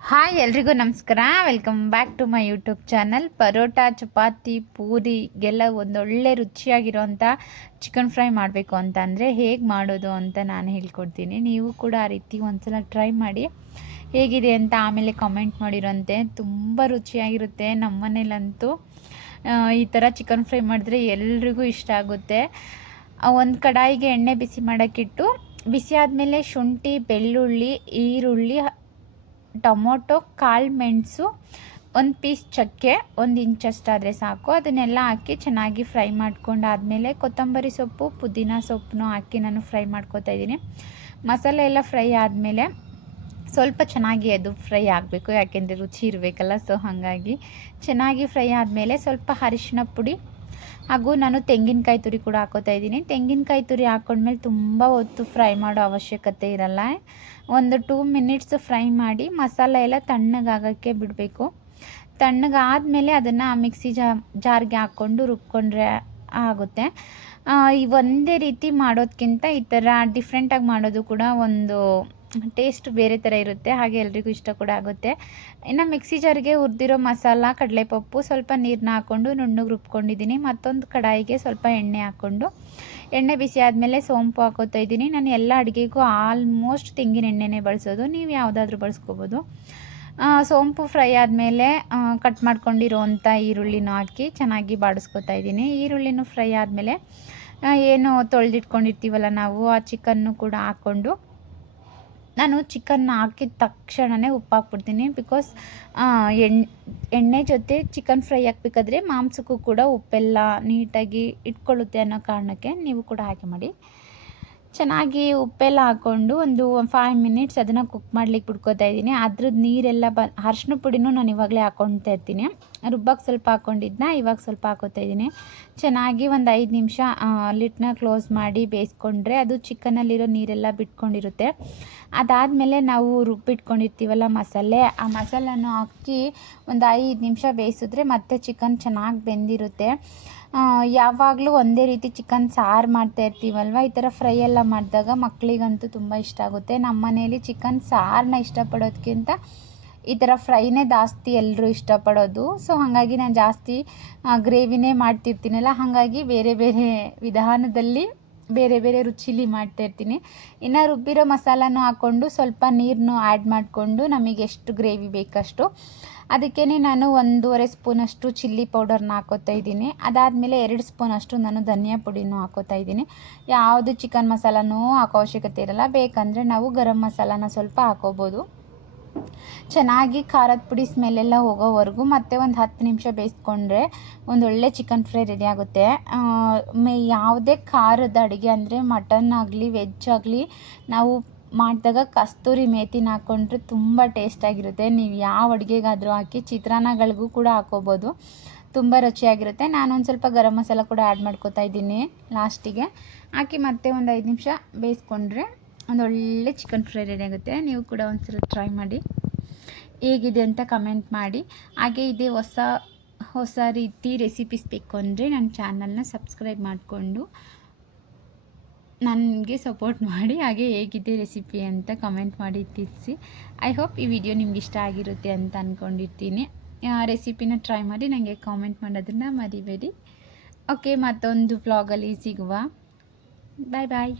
Hi ಎಲ್ರಿಗೂ ನಮಸ್ಕಾರ. Welcome back to my YouTube channel. Paratha, chapati, ಪೂರಿಗೆಲ್ಲ ಒಂದೊಳ್ಳೆ ರುಚಿಯಾಗಿರೋಂಥ ಚಿಕನ್ ಫ್ರೈ ಮಾಡಬೇಕು ಅಂತ ಅಂದರೆ ಹೇಗೆ ಮಾಡೋದು ಅಂತ ನಾನು ಹೇಳ್ಕೊಡ್ತೀನಿ. ನೀವು ಕೂಡ ಆ ರೀತಿ ಒಂದ್ಸಲ ಟ್ರೈ ಮಾಡಿ ಹೇಗಿದೆ ಅಂತ ಆಮೇಲೆ ಕಾಮೆಂಟ್ ಮಾಡಿರೋಂತೆ. ತುಂಬ ರುಚಿಯಾಗಿರುತ್ತೆ. ನಮ್ಮ ಮನೇಲಂತೂ ಈ ಥರ ಚಿಕನ್ ಫ್ರೈ ಮಾಡಿದ್ರೆ ಎಲ್ರಿಗೂ ಇಷ್ಟ ಆಗುತ್ತೆ. ಒಂದು ಕಡಾಯಿಗೆ ಎಣ್ಣೆ ಬಿಸಿ ಮಾಡೋಕ್ಕಿಟ್ಟು ಬಿಸಿ ಆದಮೇಲೆ ಶುಂಠಿ, ಬೆಳ್ಳುಳ್ಳಿ, ಈರುಳ್ಳಿ, ಟೊಮೊಟೊ, ಕಾಳು ಮೆಣಸು, ಒಂದು ಪೀಸ್ ಚಕ್ಕೆ, 1 ಇಂಚಷ್ಟಾದರೆ ಸಾಕು. ಅದನ್ನೆಲ್ಲ ಹಾಕಿ ಚೆನ್ನಾಗಿ ಫ್ರೈ ಮಾಡ್ಕೊಂಡಾದಮೇಲೆ ಕೊತ್ತಂಬರಿ ಸೊಪ್ಪು, ಪುದೀನ ಸೊಪ್ಪನ್ನು ಹಾಕಿ ನಾನು ಫ್ರೈ ಮಾಡ್ಕೊತಾ ಇದ್ದೀನಿ. ಮಸಾಲೆ ಎಲ್ಲ ಫ್ರೈ ಆದಮೇಲೆ ಸ್ವಲ್ಪ ಚೆನ್ನಾಗಿ ಅದು ಫ್ರೈ ಆಗಬೇಕು, ಯಾಕೆಂದರೆ ರುಚಿ ಇರಬೇಕಲ್ಲ. ಸೊ ಹಾಗಾಗಿ ಚೆನ್ನಾಗಿ ಫ್ರೈ ಆದಮೇಲೆ ಸ್ವಲ್ಪ ಅರಿಶಿಣ ಪುಡಿ ಹಾಗೂ ನಾನು ತೆಂಗಿನಕಾಯಿ ತುರಿ ಕೂಡ ಹಾಕೋತಾ ಇದ್ದೀನಿ. ತೆಂಗಿನಕಾಯಿ ತುರಿ ಹಾಕೊಂಡ್ಮೇಲೆ ತುಂಬ ಹೊತ್ತು ಫ್ರೈ ಮಾಡೋ ಅವಶ್ಯಕತೆ ಇರಲ್ಲ. ಒಂದು 2 ಮಿನಿಟ್ಸ್ ಫ್ರೈ ಮಾಡಿ ಮಸಾಲೆ ಎಲ್ಲ ತಣ್ಣಗಾಗೋಕ್ಕೆ ಬಿಡಬೇಕು. ತಣ್ಣಗಾದಮೇಲೆ ಅದನ್ನು ಮಿಕ್ಸಿ ಜಾರ್ಗೆ ಹಾಕ್ಕೊಂಡು ರುಬ್ಕೊಂಡ್ರೆ ಆಗುತ್ತೆ. ಈ ಒಂದೇ ರೀತಿ ಮಾಡೋದಕ್ಕಿಂತ ಈ ಥರ ಡಿಫ್ರೆಂಟಾಗಿ ಮಾಡೋದು ಕೂಡ ಒಂದು ಟೇಸ್ಟ್ ಬೇರೆ ಥರ ಇರುತ್ತೆ, ಹಾಗೆ ಎಲ್ರಿಗೂ ಇಷ್ಟ ಕೂಡ ಆಗುತ್ತೆ. ಇನ್ನು ಮಿಕ್ಸಿ ಜಾರಿಗೆ ಹುರಿದಿರೋ ಮಸಾಲ, ಕಡಲೆಪಪ್ಪು, ಸ್ವಲ್ಪ ನೀರನ್ನ ಹಾಕ್ಕೊಂಡು ನುಣ್ಣಗೆ ರುಬ್ಕೊಂಡಿದ್ದೀನಿ. ಮತ್ತೊಂದು ಕಡಾಯಿಗೆ ಸ್ವಲ್ಪ ಎಣ್ಣೆ ಹಾಕ್ಕೊಂಡು ಎಣ್ಣೆ ಬಿಸಿ ಆದಮೇಲೆ ಸೋಂಪು ಹಾಕೋತಾ ಇದ್ದೀನಿ. ನಾನು ಎಲ್ಲ ಅಡುಗೆಗೂ ಆಲ್ಮೋಸ್ಟ್ ತೆಂಗಿನ ಎಣ್ಣೆನೇ ಬಳಸೋದು, ನೀವು ಯಾವುದಾದ್ರೂ ಬಳಸ್ಕೋಬೋದು. ಸೋಂಪು ಫ್ರೈ ಆದಮೇಲೆ ಕಟ್ ಮಾಡ್ಕೊಂಡಿರೋವಂಥ ಈರುಳ್ಳಿನೂ ಹಾಕಿ ಚೆನ್ನಾಗಿ ಬಾಡಿಸ್ಕೊತಾ ಇದ್ದೀನಿ. ಈರುಳ್ಳಿನೂ ಫ್ರೈ ಆದಮೇಲೆ ಏನು ತೊಳೆದಿಟ್ಕೊಂಡಿರ್ತೀವಲ್ಲ ನಾವು, ಆ ಚಿಕನ್ನು ಕೂಡ ಹಾಕ್ಕೊಂಡು ನಾನು ಚಿಕನ್ನ ಹಾಕಿದ ತಕ್ಷಣವೇ ಉಪ್ಪು ಹಾಕ್ಬಿಡ್ತೀನಿ. ಬಿಕಾಸ್ ಎಣ್ಣೆ ಜೊತೆ ಚಿಕನ್ ಫ್ರೈ ಹಾಕ್ಬೇಕಾದ್ರೆ ಮಾಂಸಕ್ಕೂ ಕೂಡ ಉಪ್ಪೆಲ್ಲ ನೀಟಾಗಿ ಇಟ್ಕೊಳ್ಳುತ್ತೆ ಅನ್ನೋ ಕಾರಣಕ್ಕೆ ನೀವು ಕೂಡ ಹಾಗೆ ಮಾಡಿ. ಚೆನ್ನಾಗಿ ಉಪ್ಪೆಲ್ಲ ಹಾಕ್ಕೊಂಡು ಒಂದು 5 ಮಿನಿಟ್ಸ್ ಅದನ್ನು ಕುಕ್ ಮಾಡ್ಲಿಕ್ಕೆ ಬಿಡ್ಕೋತಾ ಇದ್ದೀನಿ. ಅದ್ರದ್ದು ನೀರೆಲ್ಲ ಅರಿಶಿನ ಪುಡಿನೂ ನಾನು ಇವಾಗಲೇ ಹಾಕ್ಕೊಳ್ತಾ ಇರ್ತೀನಿ. ರುಬ್ಬಕ್ಕೆ ಸ್ವಲ್ಪ ಹಾಕ್ಕೊಂಡಿದ್ದನ್ನ ಇವಾಗ ಸ್ವಲ್ಪ ಹಾಕೋತಾ ಇದ್ದೀನಿ. ಚೆನ್ನಾಗಿ ಒಂದು 5 ನಿಮಿಷ ಲಿಡ್ನ ಕ್ಲೋಸ್ ಮಾಡಿ ಬೇಯಿಸ್ಕೊಂಡ್ರೆ ಅದು ಚಿಕನಲ್ಲಿರೋ ನೀರೆಲ್ಲ ಬಿಟ್ಕೊಂಡಿರುತ್ತೆ. ಅದಾದಮೇಲೆ ನಾವು ರುಬ್ಬಿಟ್ಕೊಂಡಿರ್ತೀವಲ್ಲ ಮಸಾಲೆ, ಆ ಮಸಾಲನ್ನು ಹಾಕಿ ಒಂದು 5 ನಿಮಿಷ ಬೇಯಿಸಿದ್ರೆ ಮತ್ತೆ ಚಿಕನ್ ಚೆನ್ನಾಗಿ ಬೆಂದಿರುತ್ತೆ. ಯಾವಾಗಲೂ ಒಂದೇ ರೀತಿ ಚಿಕನ್ ಸಾರು ಮಾಡ್ತಾ ಇರ್ತೀವಲ್ವ, ಈ ಥರ ಫ್ರೈ ಎಲ್ಲ ಮಾಡಿದಾಗ ಮಕ್ಕಳಿಗಂತೂ ತುಂಬ ಇಷ್ಟ ಆಗುತ್ತೆ. ನಮ್ಮ ಮನೇಲಿ ಚಿಕನ್ ಸಾರನ್ನ ಇಷ್ಟಪಡೋದಕ್ಕಿಂತ ಈ ಥರ ಫ್ರೈನೇ ಜಾಸ್ತಿ ಎಲ್ಲರೂ ಇಷ್ಟಪಡೋದು. ಸೊ ಹಾಗಾಗಿ ನಾನು ಜಾಸ್ತಿ ಗ್ರೇವಿನೇ ಮಾಡ್ತಿರ್ತೀನಲ್ಲ, ಹಾಗಾಗಿ ಬೇರೆ ಬೇರೆ ವಿಧಾನದಲ್ಲಿ ಬೇರೆ ಬೇರೆ ರುಚಿಲಿ ಮಾಡ್ತಾಯಿರ್ತೀನಿ. ಇನ್ನು ರುಬ್ಬಿರೋ ಮಸಾಲನೂ ಹಾಕ್ಕೊಂಡು ಸ್ವಲ್ಪ ನೀರನ್ನು ಆ್ಯಡ್ ಮಾಡಿಕೊಂಡು ನಮಗೆ ಎಷ್ಟು ಗ್ರೇವಿ ಬೇಕಷ್ಟು ಅದಕ್ಕೇ ನಾನು 1.5 ಸ್ಪೂನಷ್ಟು ಚಿಲ್ಲಿ ಪೌಡರ್ನ ಹಾಕೋತಾ ಇದ್ದೀನಿ. ಅದಾದಮೇಲೆ 2 ಸ್ಪೂನಷ್ಟು ನಾನು ಧನಿಯಾ ಪುಡಿನೂ ಹಾಕೋತಾ ಇದ್ದೀನಿ. ಯಾವುದು ಚಿಕನ್ ಮಸಾಲನೂ ಹಾಕೋ ಅವಶ್ಯಕತೆ ಇರಲ್ಲ, ಬೇಕಂದರೆ ನಾವು ಗರಂ ಮಸಾಲಾನ ಸ್ವಲ್ಪ ಹಾಕೋಬೋದು. ಚೆನ್ನಾಗಿ ಖಾರದ ಪುಡಿ ಸ್ಮೆಲ್ಲೆಲ್ಲ ಹೋಗೋವರೆಗೂ ಮತ್ತೆ ಒಂದು 10 ನಿಮಿಷ ಬೇಯಿಸ್ಕೊಂಡ್ರೆ ಒಂದೊಳ್ಳೆ ಚಿಕನ್ ಫ್ರೈ ರೆಡಿ ಆಗುತ್ತೆ. ಯಾವುದೇ ಖಾರದ ಅಡುಗೆ ಅಂದರೆ ಮಟನ್ ಆಗಲಿ ವೆಜ್ ಆಗಲಿ ನಾವು ಮಾಡಿದಾಗ ಕಸ್ತೂರಿ ಮೇಥಿನ ಹಾಕ್ಕೊಂಡ್ರೆ ತುಂಬ ಟೇಸ್ಟಾಗಿರುತ್ತೆ. ನೀವು ಯಾವ ಅಡುಗೆಗಾದರೂ ಹಾಕಿ, ಚಿತ್ರಾನ್ನಗಳಿಗೂ ಕೂಡ ಹಾಕೋಬೋದು, ತುಂಬ ರುಚಿಯಾಗಿರುತ್ತೆ. ನಾನೊಂದು ಸ್ವಲ್ಪ ಗರಂ ಮಸಾಲ ಕೂಡ ಆ್ಯಡ್ ಮಾಡ್ಕೋತಾ ಇದ್ದೀನಿ ಲಾಸ್ಟಿಗೆ. ಹಾಕಿ ಮತ್ತೆ ಒಂದು 5 ನಿಮಿಷ ಬೇಯಿಸ್ಕೊಂಡ್ರೆ ಒಂದೊಳ್ಳೆ ಚಿಕನ್ ಫ್ರೈ ರೆಡಿ ಆಗುತ್ತೆ. ನೀವು ಕೂಡ ಒಂದ್ಸಲ ಟ್ರೈ ಮಾಡಿ ಹೇಗಿದೆ ಅಂತ ಕಮೆಂಟ್ ಮಾಡಿ. ಹಾಗೆ ಇದೇ ಹೊಸ ರೀತಿ ರೆಸಿಪೀಸ್ ಬೇಕು ಅಂದರೆ ನನ್ನ ಚಾನಲ್ನ ಸಬ್ಸ್ಕ್ರೈಬ್ ಮಾಡಿಕೊಂಡು ನನಗೆ ಸಪೋರ್ಟ್ ಮಾಡಿ. ಹಾಗೆ ಹೇಗಿದೆ ರೆಸಿಪಿ ಅಂತ ಕಮೆಂಟ್ ಮಾಡಿ ತಿಳಿಸಿ. ಐ ಹೋಪ್ ಈ ವಿಡಿಯೋ ನಿಮ್ಗೆ ಇಷ್ಟ ಆಗಿರುತ್ತೆ ಅಂತ ಅಂದ್ಕೊಂಡಿರ್ತೀನಿ. ರೆಸಿಪಿನ ಟ್ರೈ ಮಾಡಿ ನನಗೆ ಕಾಮೆಂಟ್ ಮಾಡೋದನ್ನು ಮರಿಬೇಡಿ. ಓಕೆ, ಮತ್ತೊಂದು ವ್ಲಾಗಲ್ಲಿ ಸಿಗುವ. ಬಾಯ್ ಬಾಯ್.